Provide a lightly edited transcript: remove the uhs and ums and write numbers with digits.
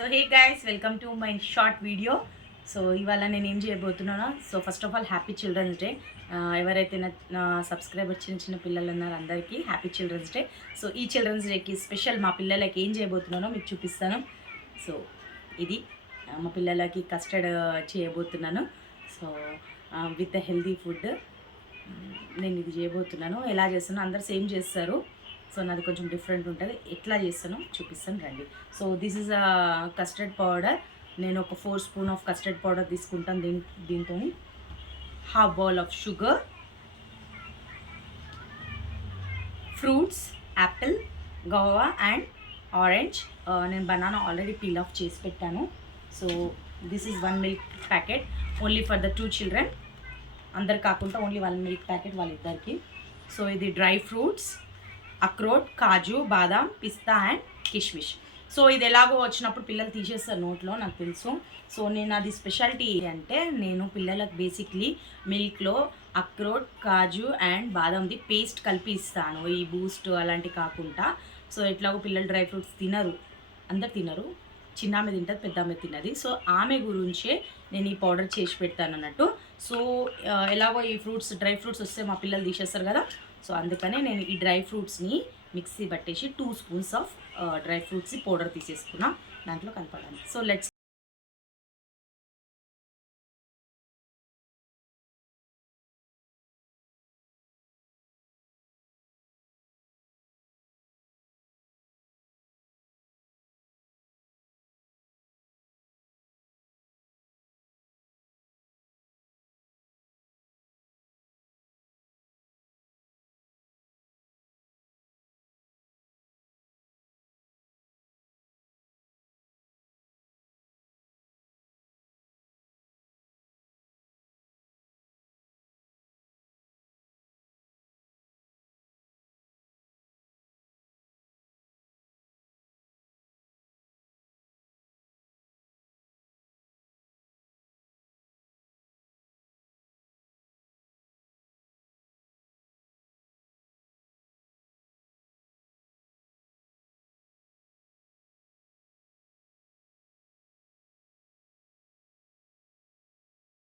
So hey guys, welcome to my short video. So ఇవాళ నేను ఏం చేయబోతున్నానో, so first of all happy children's day. ఎవరైతే నా సబ్స్క్రైబర్ చిన్న చిన్న పిల్లలు ఉన్నారో అందరికీ హ్యాపీ చిల్డ్రన్స్ డే. సో ఈ చిల్డ్రన్స్ డేకి స్పెషల్ మా పిల్లలకి ఏం చేయబోతున్నానో మీకు చూపిస్తాను. సో ఇది మా పిల్లలకి కస్టర్డ్ చేయబోతున్నాను. సో విత్ హెల్తీ ఫుడ్ నేను ఇది చేయబోతున్నాను. ఎలా చేస్తానో అందరు సేమ్ చేస్తారు, సో నాది కొంచెం డిఫరెంట్ ఉంటుంది. ఎట్లా చేస్తానో చూపిస్తాను రండి. So this is a custard powder. నేను ఒక 4 స్పూన్ ఆఫ్ కస్టర్డ్ పౌడర్ తీసుకుంటాను. దీంతో half bowl of sugar, fruits Apple, Goa and orange. నేను బనానా ఆల్రెడీ పీల్ ఆఫ్ చేసి పెట్టాను. So this is 1 milk packet only for the 2 children. అందరు కాకుండా only 1 milk packet వాళ్ళిద్దరికి. సో ఇది dry fruits, అక్రోట్, kaju, badam, pista and kishmish. So ఇది ఎలాగో వచ్చినప్పుడు పిల్లలు తీసేస్తారు నోట్లో, నాకు తెలుసు. సో నేను అది స్పెషాలిటీ అంటే నేను పిల్లలకు బేసిక్లీ మిల్క్లో అక్రోట్, కాజు అండ్ బాదంది పేస్ట్ కలిపి ఇస్తాను, ఈ బూస్ట్ అలాంటివి కాకుండా. సో ఎట్లాగో పిల్లలు డ్రై ఫ్రూట్స్ తినరు, అందరు తినరు, చిన్న ఆమె తింటుంది, పెద్ద ఆమె తిన్నది. సో ఆమె గురించే నేను ఈ పౌడర్ చేసి పెడతాను అన్నట్టు. సో ఎలాగో ఈ ఫ్రూట్స్ డ్రై ఫ్రూట్స్ వస్తే మా పిల్లలు తీసేస్తారు కదా, సో అందుకనే నేను ఈ డ్రై ఫ్రూట్స్ని మిక్సీ పట్టేసి 2 spoons of dry fruits powder తీసేసుకున్నా దాంట్లో కలపడానికి. So let's